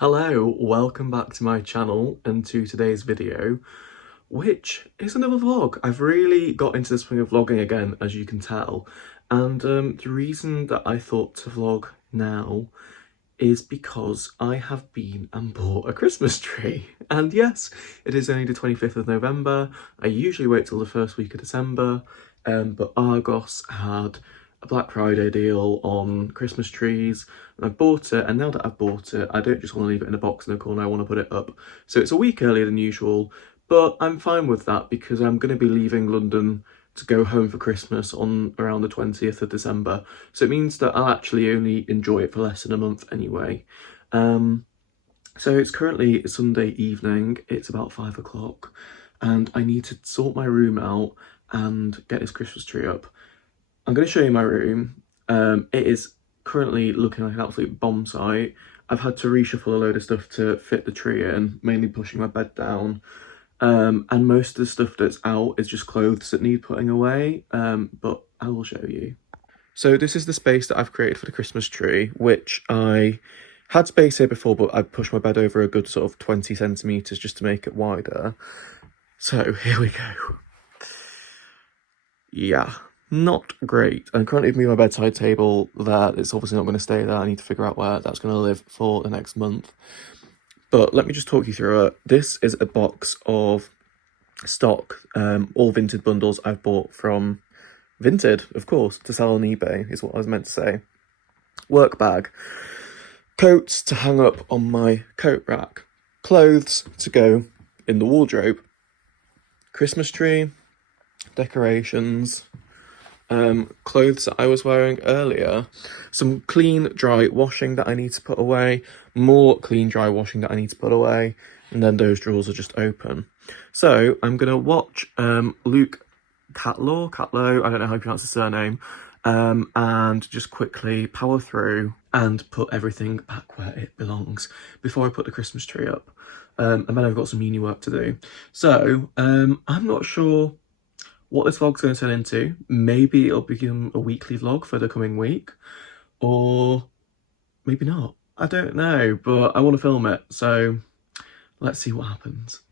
Hello, welcome back to my channel and to today's video, which is another vlog. I've really got into the swing of vlogging again, as you can tell, and the reason that I thought to vlog now is because I have been and bought a Christmas tree. And yes, it is only the 25th of November. I usually wait till the first week of December, but Argos had a Black Friday deal on Christmas trees, and I bought it, and now that I've bought it, I don't just want to leave it in a box in a corner, I want to put it up. So it's a week earlier than usual, but I'm fine with that because I'm going to be leaving London to go home for Christmas on around the 20th of December. So it means that I'll actually only enjoy it for less than a month anyway. So it's currently Sunday evening, it's about 5 o'clock, and I need to sort my room out and get this Christmas tree up. I'm going to show you my room. It is currently looking like an absolute bomb site. I've had to reshuffle a load of stuff to fit the tree in, mainly pushing my bed down. And most of the stuff that's out is just clothes that need putting away, but I will show you. So this is the space that I've created for the Christmas tree, which I had space here before, but I pushed my bed over a good sort of 20 centimetres just to make it wider. So here we go. Yeah. Not great. I'm currently moving my bedside table there. It's obviously not going to stay there. I need to figure out where that's going to live for the next month. But let me just talk you through it. This is a box of stock, all Vinted bundles I've bought from Vinted, of course, to sell on eBay is what I was meant to say. Work bag. Coats to hang up on my coat rack. Clothes to go in the wardrobe. Christmas tree. Decorations. Clothes that I was wearing earlier, some clean dry washing that I need to put away, more clean dry washing that I need to put away, and then those drawers are just open. So I'm gonna watch Luke Catlow, I don't know how you pronounce his surname, and just quickly power through and put everything back where it belongs before I put the Christmas tree up. And then I've got some uni work to do. So I'm not sure what this vlog's going to turn into. Maybe it'll become a weekly vlog for the coming week, or maybe not. I don't know, but I want to film it, so let's see what happens.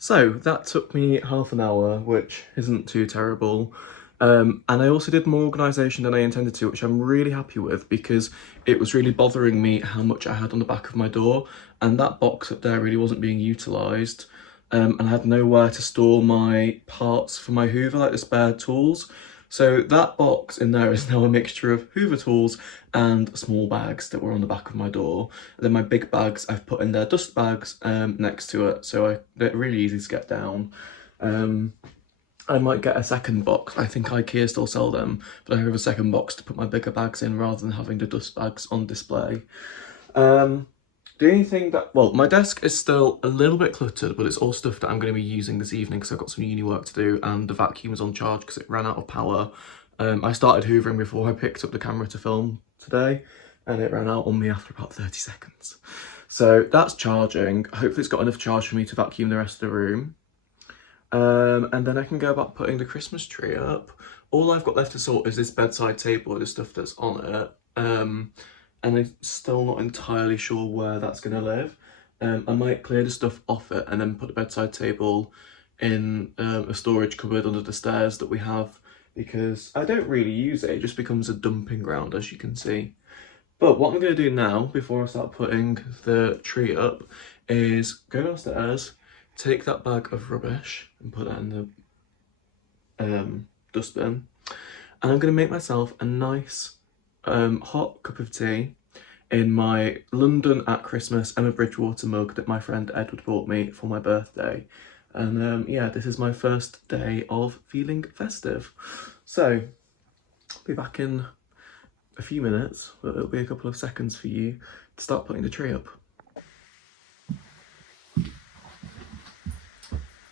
So that took me half an hour, which isn't too terrible. And I also did more organisation than I intended to, which I'm really happy with because it was really bothering me how much I had on the back of my door, and that box up there really wasn't being utilised. And I had nowhere to store my parts for my Hoover, like the spare tools. So that box in there is now a mixture of Hoover tools and small bags that were on the back of my door. And then my big bags I've put in their dust bags next to it, so they're really easy to get down. I might get a second box. I think IKEA still sell them, but I have a second box to put my bigger bags in rather than having the dust bags on display. The only thing that, well, my desk is still a little bit cluttered, but it's all stuff that I'm going to be using this evening because I've got some uni work to do, and the vacuum is on charge because it ran out of power. I started hoovering before I picked up the camera to film today, and it ran out on me after about 30 seconds. So that's charging. Hopefully it's got enough charge for me to vacuum the rest of the room. And then I can go about putting the Christmas tree up. All I've got left to sort is this bedside table with the stuff that's on it. and I'm still not entirely sure where that's going to live. I might clear the stuff off it and then put the bedside table in a storage cupboard under the stairs that we have, because I don't really use it. It just becomes a dumping ground, as you can see. But what I'm going to do now, before I start putting the tree up, is go downstairs, take that bag of rubbish and put that in the dustbin. And I'm going to make myself a nice hot cup of tea in my London at Christmas Emma Bridgewater mug that my friend Edward bought me for my birthday. And yeah, this is my first day of feeling festive. So, I'll be back in a few minutes, but it'll be a couple of seconds for you to start putting the tree up.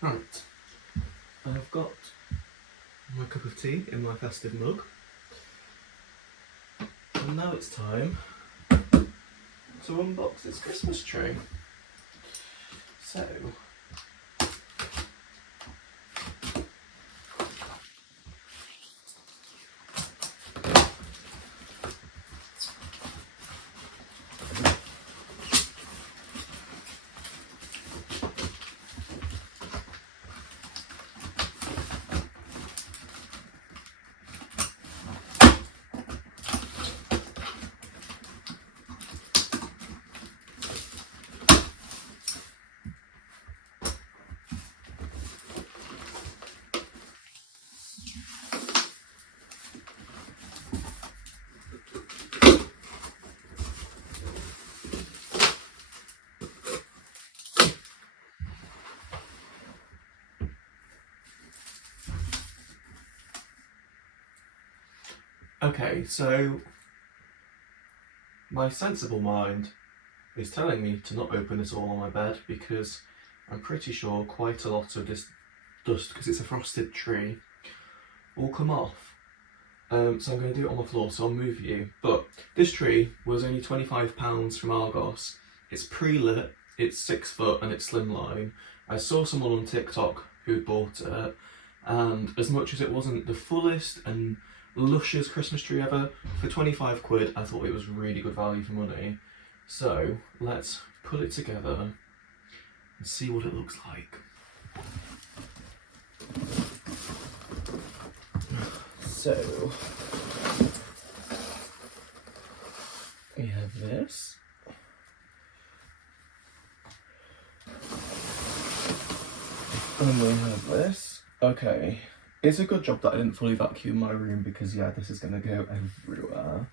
Right, I've got my cup of tea in my festive mug, and now it's time to unbox this Christmas tree. So, okay, so my sensible mind is telling me to not open this all on my bed, because I'm pretty sure quite a lot of this dust, because it's a frosted tree, will come off. So I'm going to do it on the floor, so I'll move you. But this tree was only £25 from Argos. It's pre-lit, it's 6 foot and it's slimline. I saw someone on TikTok who bought it, and as much as it wasn't the fullest and luscious Christmas tree ever, for 25 quid I thought it was really good value for money. So let's put it together and see what it looks like. So we have this. And we have this. Okay. It's a good job that I didn't fully vacuum my room, because yeah, this is going to go everywhere.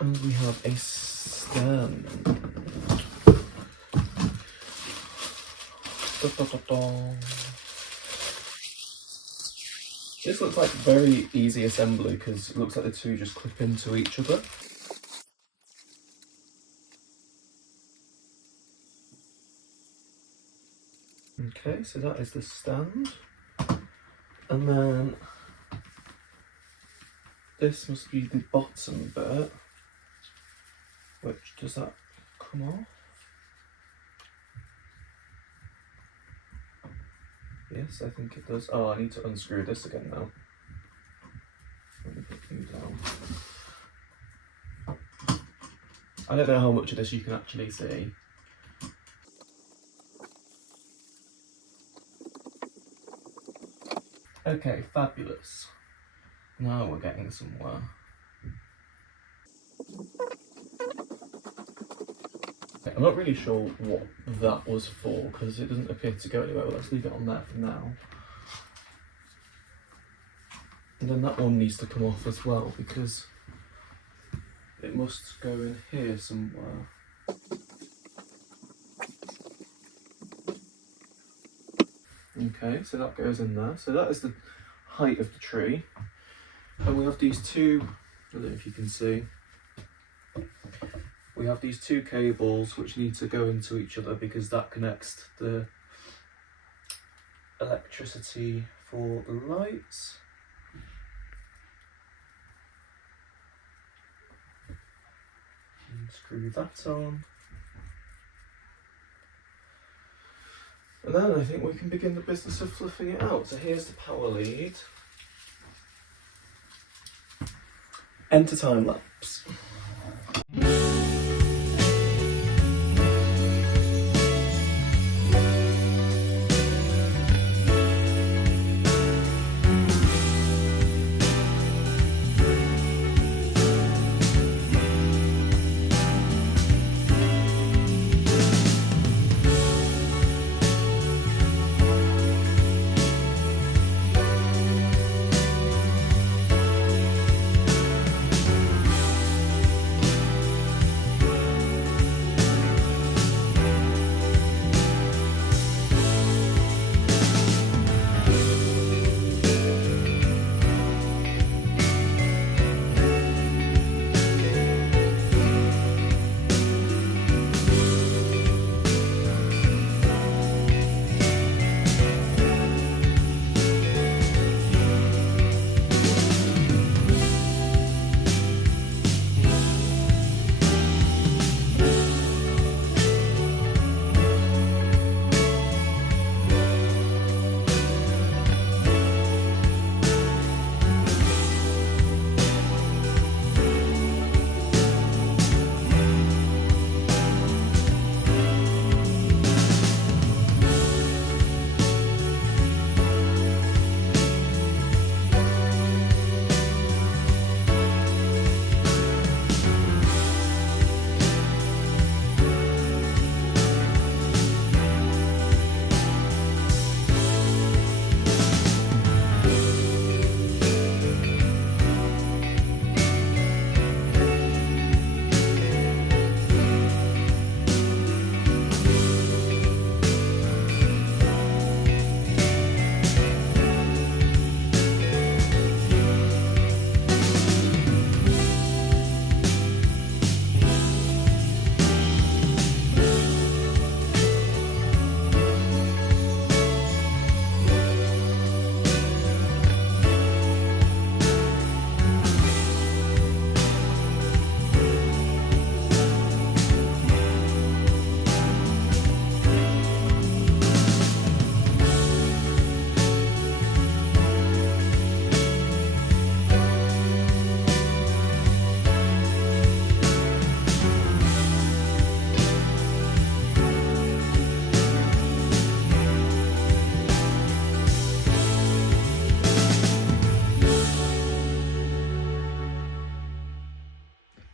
And we have a stand. This looks like very easy assembly, because it looks like the two just clip into each other. Okay, so that is the stand. And then this must be the bottom bit. Which, does that come off? Yes, I think it does. Oh, I need to unscrew this again now. Let me put you down. I don't know how much of this you can actually see. Okay, fabulous. Now we're getting somewhere. I'm not really sure what that was for, because it doesn't appear to go anywhere, but let's leave it on there for now. And then that one needs to come off as well, because it must go in here somewhere. Okay, so that goes in there. So that is the height of the tree. And we have these two, I don't know if you can see, we have these two cables which need to go into each other, because that connects the electricity for the lights. And screw that on. And then I think we can begin the business of fluffing it out. So here's the power lead. Enter time lapse.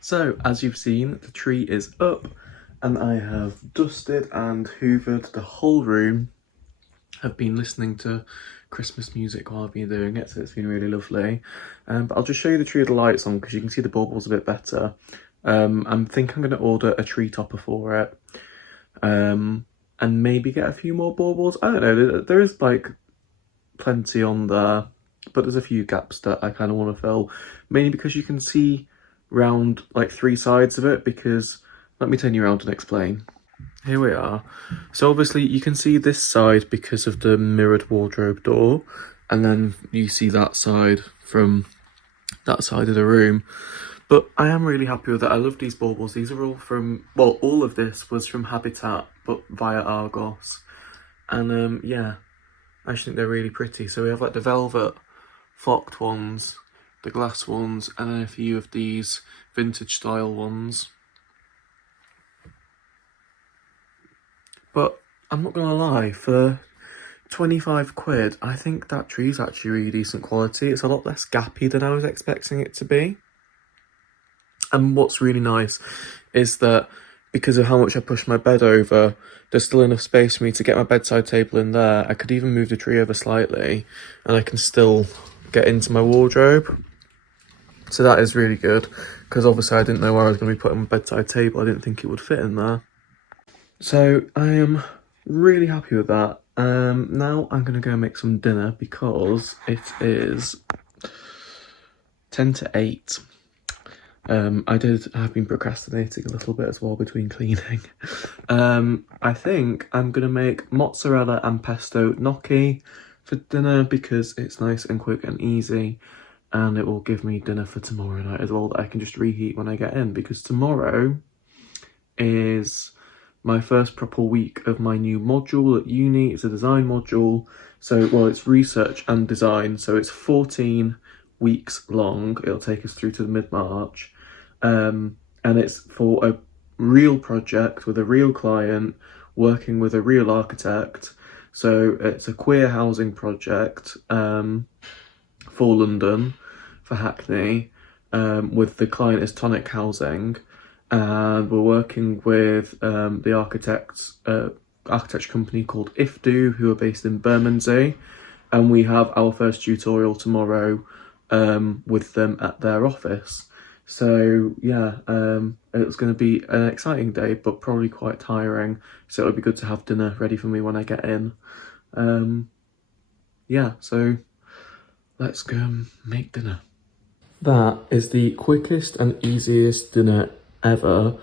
So, as you've seen, the tree is up and I have dusted and hoovered the whole room. I've been listening to Christmas music while I've been doing it, so it's been really lovely. But I'll just show you the tree with the lights on because you can see the baubles a bit better. I think I'm going to order a tree topper for it. And maybe get a few more baubles. I don't know, there is like plenty on there, but there's a few gaps that I kind of want to fill. Mainly because you can see round like 3 sides of it, because let me turn you around and explain. Here we are. So obviously you can see this side because of the mirrored wardrobe door, and then you see that side from that side of the room. But I am really happy with it. I love these baubles. These are all from, well, all of this was from Habitat, but via Argos. And yeah, I just think they're really pretty. So we have like the velvet flocked ones, the glass ones, and then a few of these vintage style ones. But I'm not gonna lie, for 25 quid, I think that tree's actually really decent quality. It's a lot less gappy than I was expecting it to be. And what's really nice is that because of how much I pushed my bed over, there's still enough space for me to get my bedside table in there. I could even move the tree over slightly and I can still get into my wardrobe. So that is really good, because obviously I didn't know where I was going to be putting my bedside table. I didn't think it would fit in there. So I am really happy with that. Now I'm going to go make some dinner because it is 10 to 8. I've been procrastinating a little bit as well between cleaning. I think I'm going to make mozzarella and pesto gnocchi for dinner because it's nice and quick and easy, and it will give me dinner for tomorrow night as well that I can just reheat when I get in, because tomorrow is my first proper week of my new module at uni. It's a design module, so, well, it's research and design, so it's 14 weeks long. It'll take us through to mid-March. And it's for a real project with a real client, working with a real architect. So it's a queer housing project for London, for Hackney, with the client is Tonic Housing, and we're working with the architecture company called Ifdu, who are based in Bermondsey, and we have our first tutorial tomorrow with them at their office. So yeah, it's going to be an exciting day, but probably quite tiring. So it'll be good to have dinner ready for me when I get in. Yeah, so let's go and make dinner. That is the quickest and easiest dinner ever.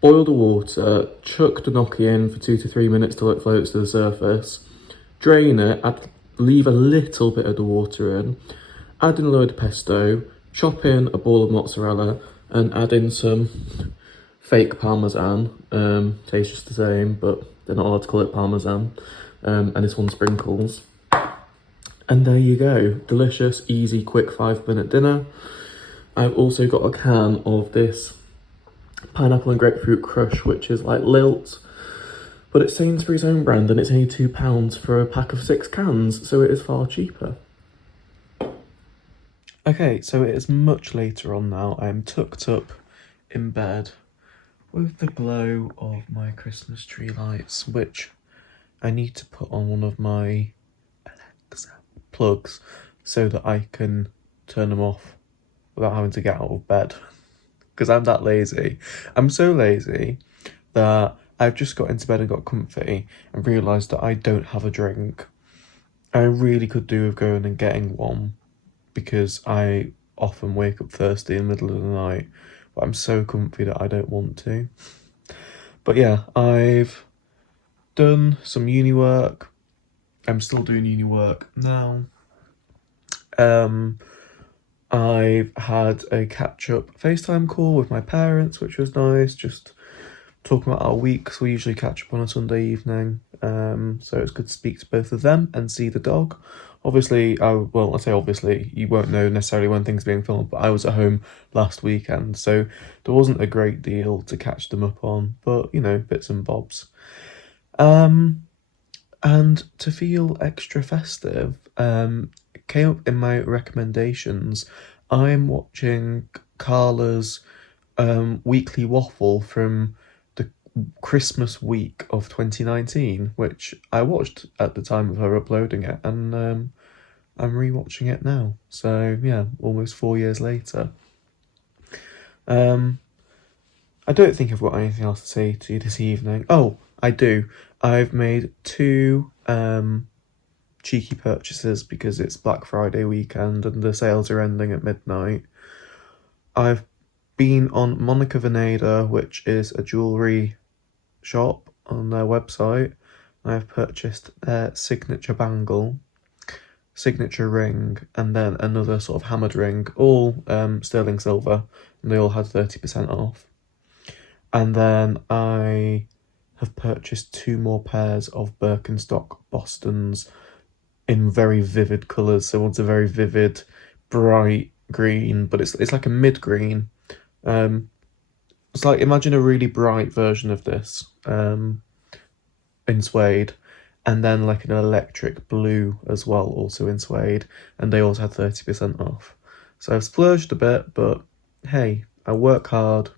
Boil the water, chuck the gnocchi in for 2 to 3 minutes till it floats to the surface. Drain it, leave a little bit of the water in. Add in a load of pesto, chop in a ball of mozzarella, and add in some fake parmesan. Tastes just the same, but they're not allowed to call it parmesan. And this one sprinkles. And there you go. Delicious, easy, quick 5-minute dinner. I've also got a can of this pineapple and grapefruit crush, which is like Lilt, but it's Sainsbury's own brand, and it's only £2 for a pack of 6 cans, so it is far cheaper. Okay, so it is much later on now. I am tucked up in bed with the glow of my Christmas tree lights, which I need to put on one of my Alexa plugs so that I can turn them off without having to get out of bed, because I'm that lazy. I'm so lazy that I've just got into bed and got comfy and realised that I don't have a drink. I really could do with going and getting one, because I often wake up thirsty in the middle of the night, but I'm so comfy that I don't want to. But yeah, I've done some uni work. I'm still doing uni work now. I've had a catch-up FaceTime call with my parents, which was nice, just talking about our weeks. We usually catch up on a Sunday evening, so it's good to speak to both of them and see the dog. Obviously, I say obviously, you won't know necessarily when things are being filmed, but I was at home last weekend, so there wasn't a great deal to catch them up on, but, you know, bits and bobs. And to feel extra festive, came up in my recommendations, I'm watching Carla's weekly waffle from the Christmas week of 2019, which I watched at the time of her uploading it, and I'm rewatching it now. So yeah, almost 4 years later. I don't think I've got anything else to say to you this evening. Oh, I do. I've made 2 cheeky purchases because it's Black Friday weekend and the sales are ending at midnight. I've been on Monica Veneda, which is a jewellery shop on their website. I've purchased their signature bangle, signature ring, and then another sort of hammered ring, all sterling silver, and they all had 30% off. And then I have purchased 2 more pairs of Birkenstock Bostons in very vivid colours. So one's a very vivid, bright green, but it's like a mid-green. It's like, imagine a really bright version of this in suede, and then like an electric blue as well, also in suede, and they also had 30% off. So I've splurged a bit, but hey, I work hard.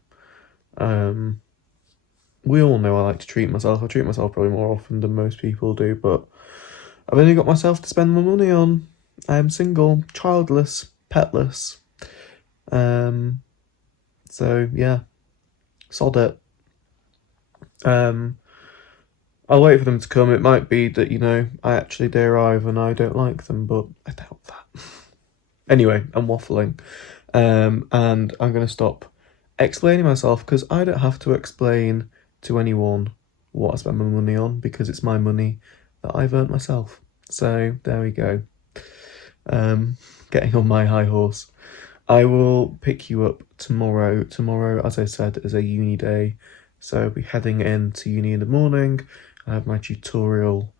We all know I like to treat myself. I treat myself probably more often than most people do, but I've only got myself to spend my money on. I am single, childless, petless. So yeah, sod it. I'll wait for them to come. It might be that, you know, I actually they arrive and I don't like them, but I doubt that. Anyway, I'm waffling. And I'm going to stop explaining myself, because I don't have to explain to anyone what I spend my money on, because it's my money that I've earned myself. So there we go. Getting on my high horse. I will pick you up tomorrow. Tomorrow, as I said, is a uni day, so I'll be heading into uni in the morning. I have my tutorial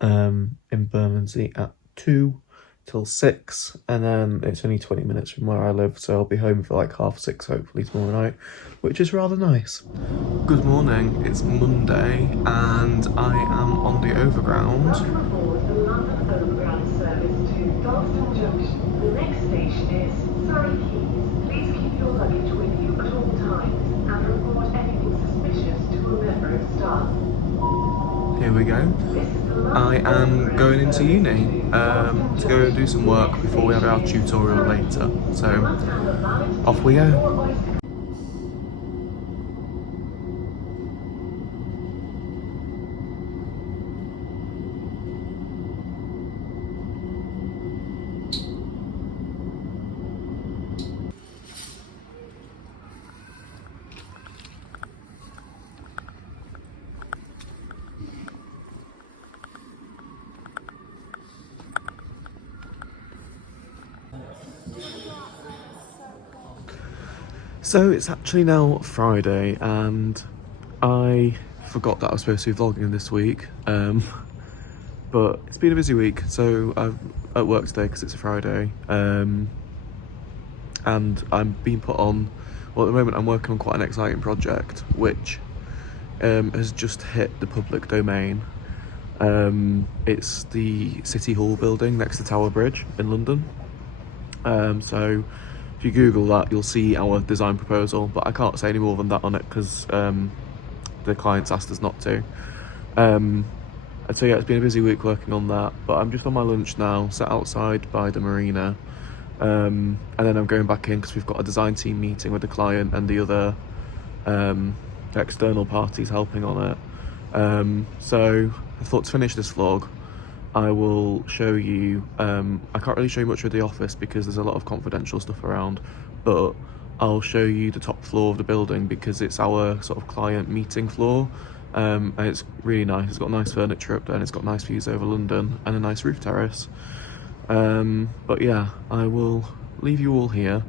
in Bermondsey at 2, till 6, and then it's only 20 minutes from where I live, so I'll be home for like 6:30 hopefully tomorrow night, which is rather nice. Good morning, it's Monday and I am on the overground. Welcome aboard the London Overground service to Dalston Junction. The next station is Surrey Quays. Please keep your luggage with you at all times and report anything suspicious to a member of staff. Here we go. I am going into uni to go do some work before we have our tutorial later. So off we go. So it's actually now Friday and I forgot that I was supposed to be vlogging this week, but it's been a busy week. So I'm at work today because it's a Friday, and I'm being put on, well at the moment I'm working on quite an exciting project which has just hit the public domain. It's the City Hall building next to Tower Bridge in London. So if you Google that, you'll see our design proposal, but I can't say any more than that on it because the client's asked us not to. And so yeah, it's been a busy week working on that, but I'm just on my lunch now, sat outside by the marina, and then I'm going back in because we've got a design team meeting with the client and the other external parties helping on it. So I thought to finish this vlog, I will show you, I can't really show you much of the office because there's a lot of confidential stuff around, but I'll show you the top floor of the building because it's our sort of client meeting floor, and it's really nice. It's got nice furniture up there and it's got nice views over London and a nice roof terrace. But yeah, I will leave you all here.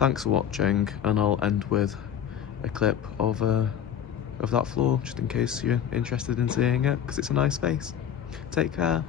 Thanks for watching, and I'll end with a clip of that floor just in case you're interested in seeing it because it's a nice space. Take care.